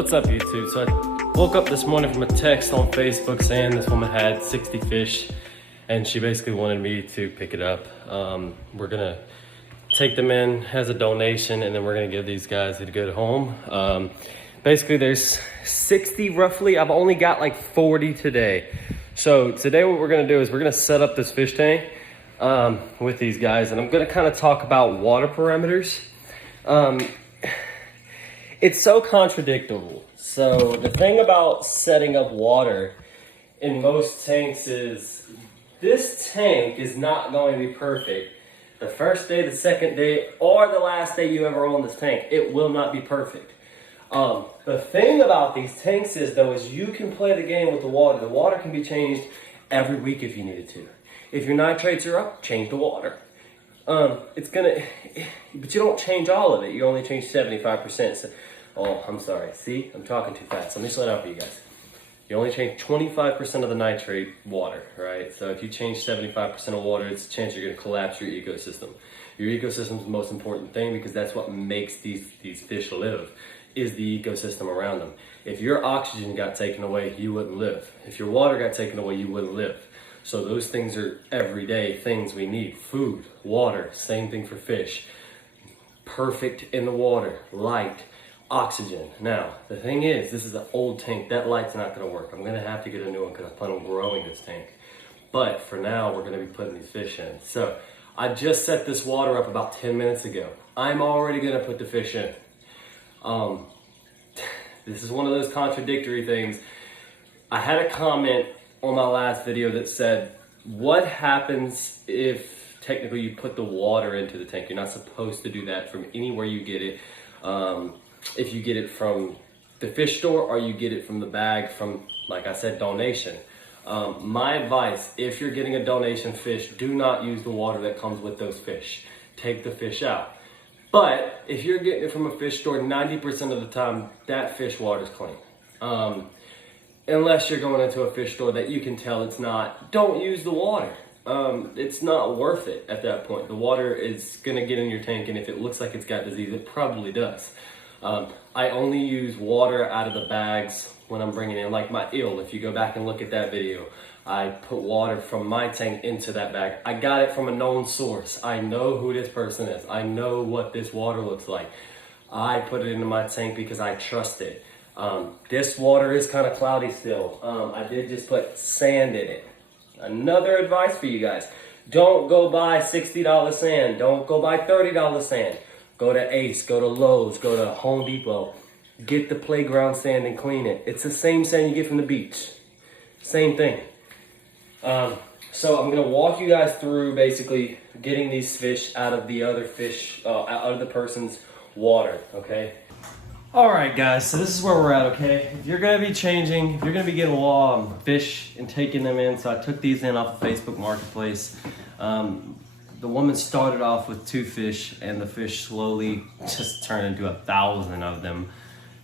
What's up, YouTube? So I woke up this morning from a text on Facebook saying this woman had 60 fish and she basically wanted me to pick it up. We're gonna take them in as a donation and then we're gonna give these guys a good home. Basically there's 60 roughly. I've only got like 40 today. So today what we're gonna do is we're gonna set up this fish tank with these guys, and I'm gonna kind of talk about water parameters. It's so contradictory. So the thing about setting up water in most tanks is this tank is not going to be perfect. The first day, the second day, or the last day you ever own this tank, it will not be perfect. The thing about these tanks is though, is you can play the game with the water. The water can be changed every week if you needed to. If your nitrates are up, change the water. But you don't change all of it. You only change 75%. So, oh, I'm sorry. See, I'm talking too fast. Let me slow down for you guys. You only change 25% of the nitrate water, right? So if you change 75% of water, it's a chance you're going to collapse your ecosystem. Your ecosystem is the most important thing because that's what makes these fish live, is the ecosystem around them. If your oxygen got taken away, you wouldn't live. If your water got taken away, you wouldn't live. So those things are everyday things we need. Food, water, same thing for fish. Perfect in the water, light, oxygen. Now, the thing is, this is an old tank. That light's not gonna work. I'm gonna have to get a new one because I plan on growing this tank. But for now, we're gonna be putting these fish in. So I just set this water up about 10 minutes ago. I'm already gonna put the fish in. This is one of those contradictory things. I had a comment on my last video that said, what happens if technically you put the water into the tank? You're not supposed to do that from anywhere you get it. If you get it from the fish store or you get it from the bag from, like I said, donation. My advice, if you're getting a donation fish, do not use the water that comes with those fish. Take the fish out. But if you're getting it from a fish store, 90% of the time, that fish water is clean. Unless you're going into a fish store that you can tell it's not, don't use the water. It's not worth it at that point. The water is gonna get in your tank, and if it looks like it's got disease, it probably does. I only use water out of the bags when I'm bringing in, like my eel. If you go back and look at that video, I put water from my tank into that bag. I got it from a known source. I know who this person is. I know what this water looks like. I put it into my tank because I trust it. This water is kind of cloudy still. I did just put sand in it. Another advice for you guys. Don't go buy $60 sand. Don't go buy $30 sand. Go to Ace, go to Lowe's, go to Home Depot. Get the playground sand and clean it. It's the same sand you get from the beach. Same thing. So I'm gonna walk you guys through basically getting these fish out of the other fish, out of the person's water, okay? All right, guys, so this is where we're at, okay? If you're gonna be changing, if you're gonna be getting fish and taking them in, so I took these in off of Facebook Marketplace. The woman started off with 2 fish, and the fish slowly just turned into 1,000 of them.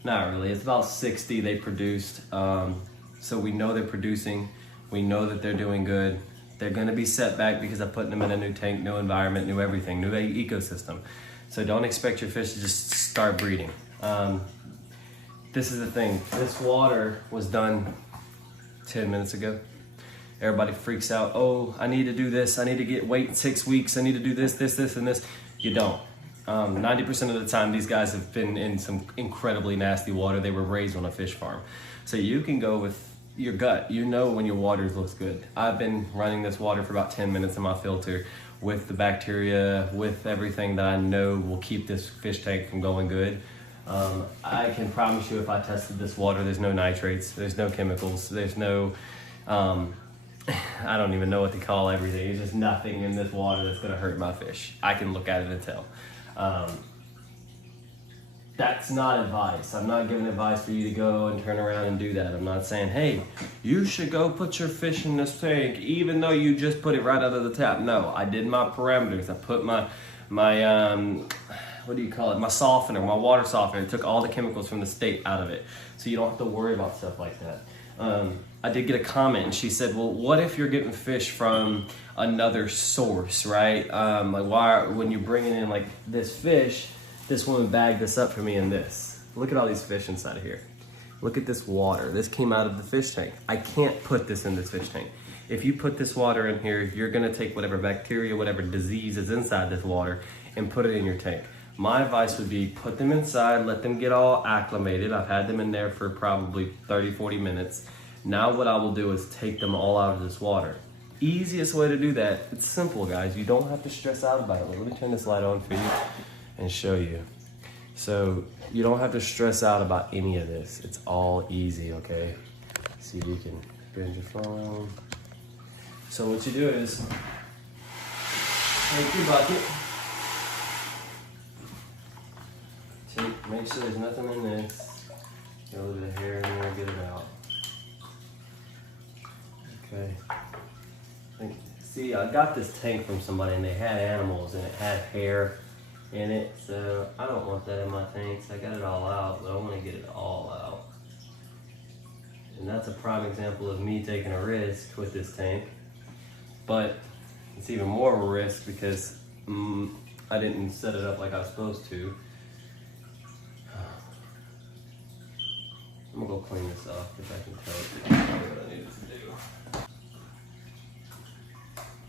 Not really, it's about 60 they produced. So we know they're producing, we know that they're doing good. They're gonna be set back because I'm putting them in a new tank, new environment, new everything, new ecosystem. So don't expect your fish to just start breeding. This is the thing, this water was done 10 minutes ago. Everybody freaks out, oh, I need to do this, I need to wait 6 weeks, I need to do this, and this. You don't. 90% of the time, these guys have been in some incredibly nasty water. They were raised on a fish farm. So you can go with your gut. You know when your water looks good. I've been running this water for about 10 minutes in my filter with the bacteria, with everything that I know will keep this fish tank from going good. I can promise you if I tested this water, there's no nitrates, there's no chemicals, there's no, I don't even know what to call everything. There's just nothing in this water that's gonna hurt my fish. I can look at it and tell. That's not advice. I'm not giving advice for you to go and turn around and do that. I'm not saying, hey, you should go put your fish in this tank even though you just put it right out of the tap. No, I did my parameters. I put my what do you call it? My softener, my water softener. It took all the chemicals from the state out of it. So you don't have to worry about stuff like that. I did get a comment and she said, well, what if you're getting fish from another source, right? Like when you're bringing in like this fish, this woman bagged this up for me in this. Look at all these fish inside of here. Look at this water. This came out of the fish tank. I can't put this in this fish tank. If you put this water in here, you're gonna take whatever bacteria, whatever disease is inside this water and put it in your tank. My advice would be put them inside, let them get all acclimated. I've had them in there for probably 30, 40 minutes. Now what I will do is take them all out of this water. Easiest way to do that, it's simple guys. You don't have to stress out about it. Let me turn this light on for you and show you. So you don't have to stress out about any of this. It's all easy, okay? See if you can bend your phone. So what you do is, take your bucket, make sure there's nothing in this, get a little bit of hair in there, get it out. Okay. See, I got this tank from somebody and they had animals and it had hair in it, so I don't want that in my tanks. I got it all out, but I want to get it all out. And that's a prime example of me taking a risk with this tank. But it's even more of a risk because I didn't set it up like I was supposed to. I'm gonna go clean this off if I can tell you what I needed to do.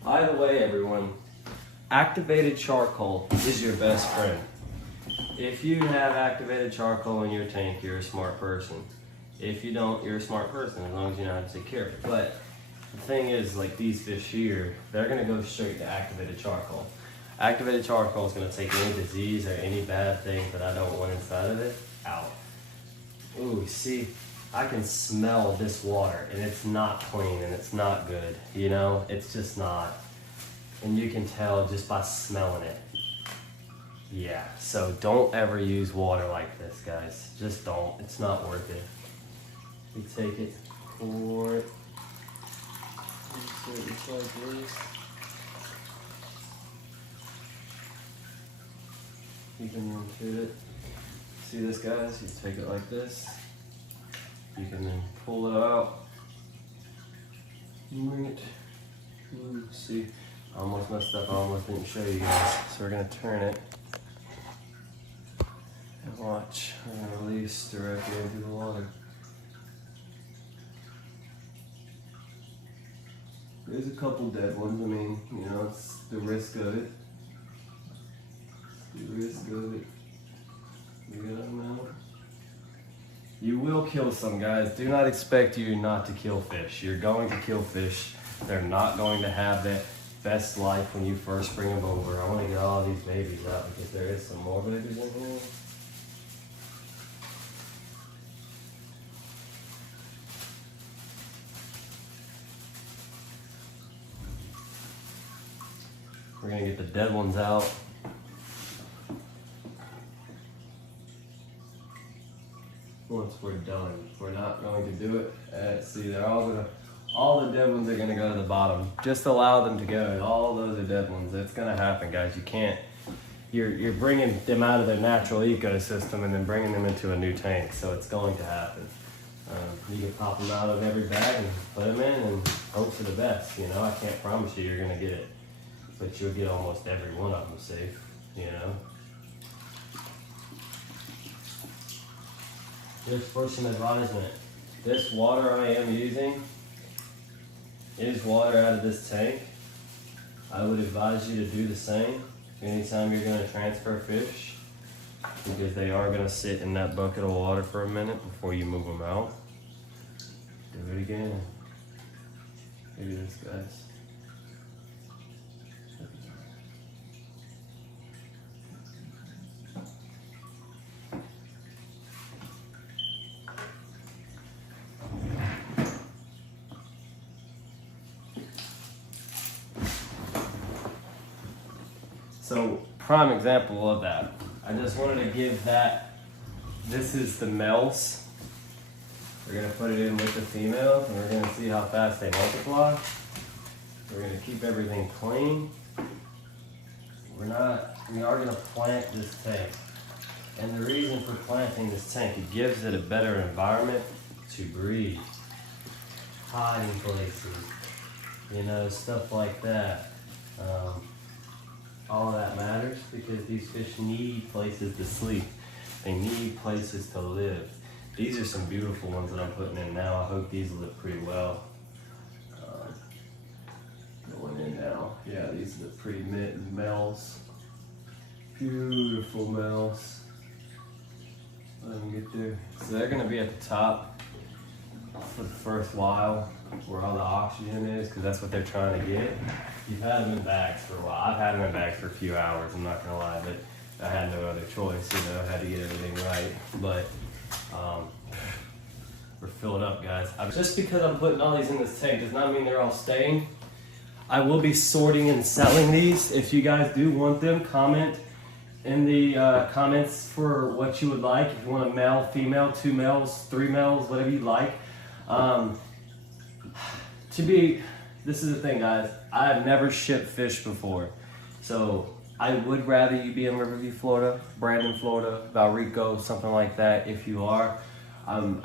By the way, everyone, activated charcoal is your best friend. If you have activated charcoal in your tank, you're a smart person. If you don't, you're a smart person, as long as you know how to take care of it. But the thing is, like these fish here, they're gonna go straight to activated charcoal. Activated charcoal is gonna take any disease or any bad things that I don't want inside of it out. Ooh, see, I can smell this water and it's not clean and it's not good, you know? It's just not. And you can tell just by smelling it. Yeah, so don't ever use water like this, guys. Just don't, it's not worth it. You take it, pour it, insert it just like this. Keeping into it. See this, guys? You take it like this. You can then pull it out. Bring it. See, I almost messed up. I almost didn't show you guys. So we're gonna turn it and watch. We're gonna release directly into the water. There's a couple dead ones. I mean, you know, it's the risk of it. The risk of it. You got them out. You will kill some, guys. Do not expect you not to kill fish. You're going to kill fish. They're not going to have that best life when you first bring them over. I want to get all these babies out because there is some more babies in here. We're going to get the dead ones out. Once we're done, we're not going to do it. See, they're all the dead ones are gonna go to the bottom. Just allow them to go. All those are dead ones. It's gonna happen, guys. You can't. You're bringing them out of their natural ecosystem and then bringing them into a new tank. So it's going to happen. You can pop them out of every bag and put them in and hope for the best. You know, I can't promise you you're gonna get it, but you'll get almost every one of them safe. You know. Just for some advisement, this water I am using is water out of this tank. I would advise you to do the same anytime you're going to transfer fish, because they are going to sit in that bucket of water for a minute before you move them out. Do it again. Look at this, guys. So, prime example of that. I just wanted to give that. This is the males. We're gonna put it in with the females and we're gonna see how fast they multiply. We're gonna keep everything clean. We are gonna plant this tank. And the reason for planting this tank, it gives it a better environment to breed. Hiding places, you know, stuff like that. All of that matters because these fish need places to sleep. They need places to live. These are some beautiful ones that I'm putting in now. I hope these look pretty well. Going in now. Yeah, these are the pretty males. Beautiful males. Let me get there. So they're gonna be at the top for the first while, where all the oxygen is, because that's what they're trying to get. You've had them in bags for a while. I've had them in bags for a few hours, I'm not gonna lie, but I had no other choice, you know, I had to get everything right. But we're filling up, guys. Just because I'm putting all these in this tank does not mean they're all staying. I will be sorting and selling these. If you guys do want them, comment in the comments for what you would like. If you want a male, female, 2 males, 3 males, whatever you like. This is the thing, guys. I've never shipped fish before. So I would rather you be in Riverview, Florida, Brandon, Florida, Valrico, something like that. If you are, I'm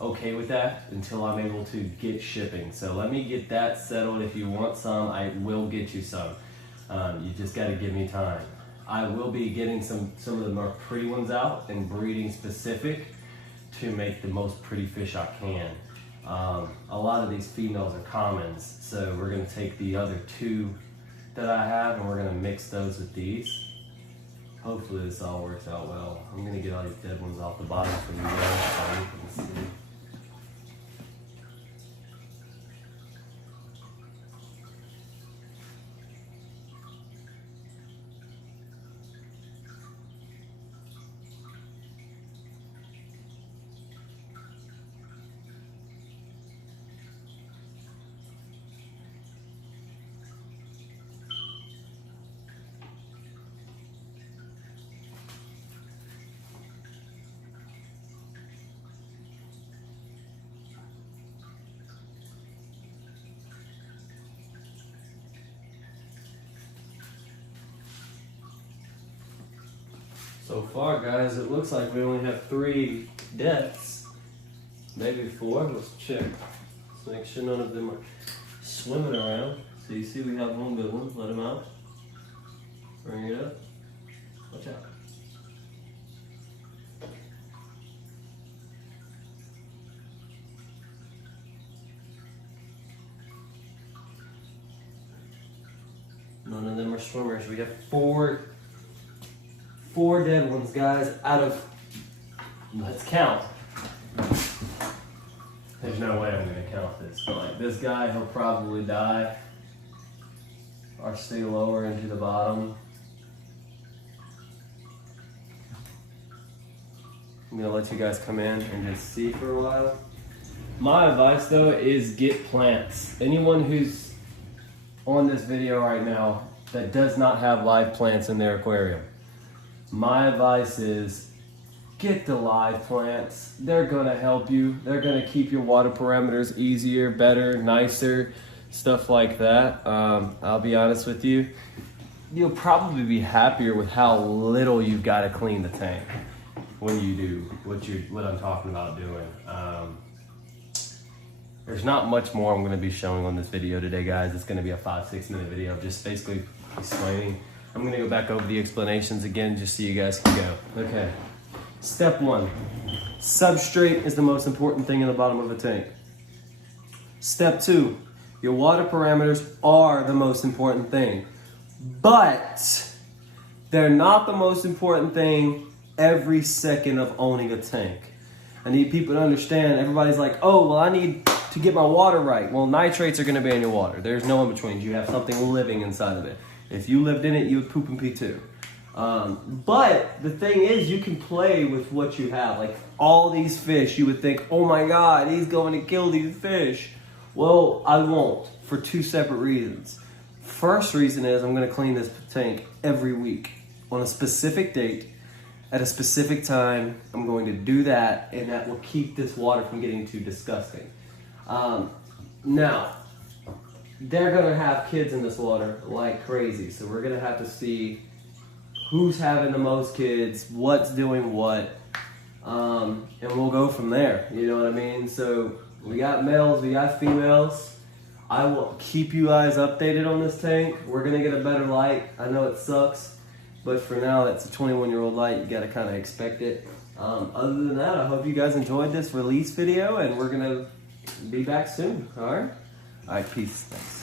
okay with that until I'm able to get shipping. So let me get that settled. If you want some, I will get you some. You just got to give me time. I will be getting some of the more pretty ones out and breeding specific to make the most pretty fish I can. A lot of these females are commons, so we're going to take the other 2 that I have and we're going to mix those with these. Hopefully this all works out well. I'm going to get all these dead ones off the bottom for you guys so you can see. So far, guys, it looks like we only have 3 deaths, maybe 4. Let's check. Let's make sure none of them are swimming around. So you see we have one good one. Let him out. Bring it up. Watch out. None of them are swimmers. We have 4 dead ones, guys, out of, let's count. There's no way I'm gonna count this, but like this guy, he'll probably die or stay lower into the bottom. I'm gonna let you guys come in and just see for a while. My advice though is get plants. Anyone who's on this video right now that does not have live plants in their aquarium, my advice is get the live plants. They're gonna help you. They're gonna keep your water parameters easier, better, nicer, stuff like that. I'll be honest with you, you'll probably be happier with how little you've got to clean the tank when you do what I'm talking about doing. There's not much more I'm gonna be showing on this video today, guys. It's gonna be a 5-6 minute video of just basically explaining. I'm gonna go back over the explanations again just so you guys can go. Okay, step 1. Substrate is the most important thing in the bottom of a tank. Step 2, your water parameters are the most important thing. But they're not the most important thing every second of owning a tank. I need people to understand. Everybody's like, oh, well, I need to get my water right. Well, nitrates are gonna be in your water. There's no in between. You have something living inside of it. If you lived in it, you would poop and pee too. But the thing is, you can play with what you have. Like all these fish, you would think, oh my God, he's going to kill these fish. Well, I won't, for 2 separate reasons. First reason is I'm gonna clean this tank every week on a specific date, at a specific time. I'm going to do that, and that will keep this water from getting too disgusting. Now, they're gonna have kids in this water like crazy, so we're gonna have to see who's having the most kids, what's doing what, and we'll go from there, you know what I mean? So we got males, we got females. I will keep you guys updated on this tank. We're gonna get a better light. I know it sucks, but for now it's a 21-year-old light. You gotta kind of expect it. Other than that, I hope you guys enjoyed this release video, and we're gonna be back soon. All right, peace. Thanks.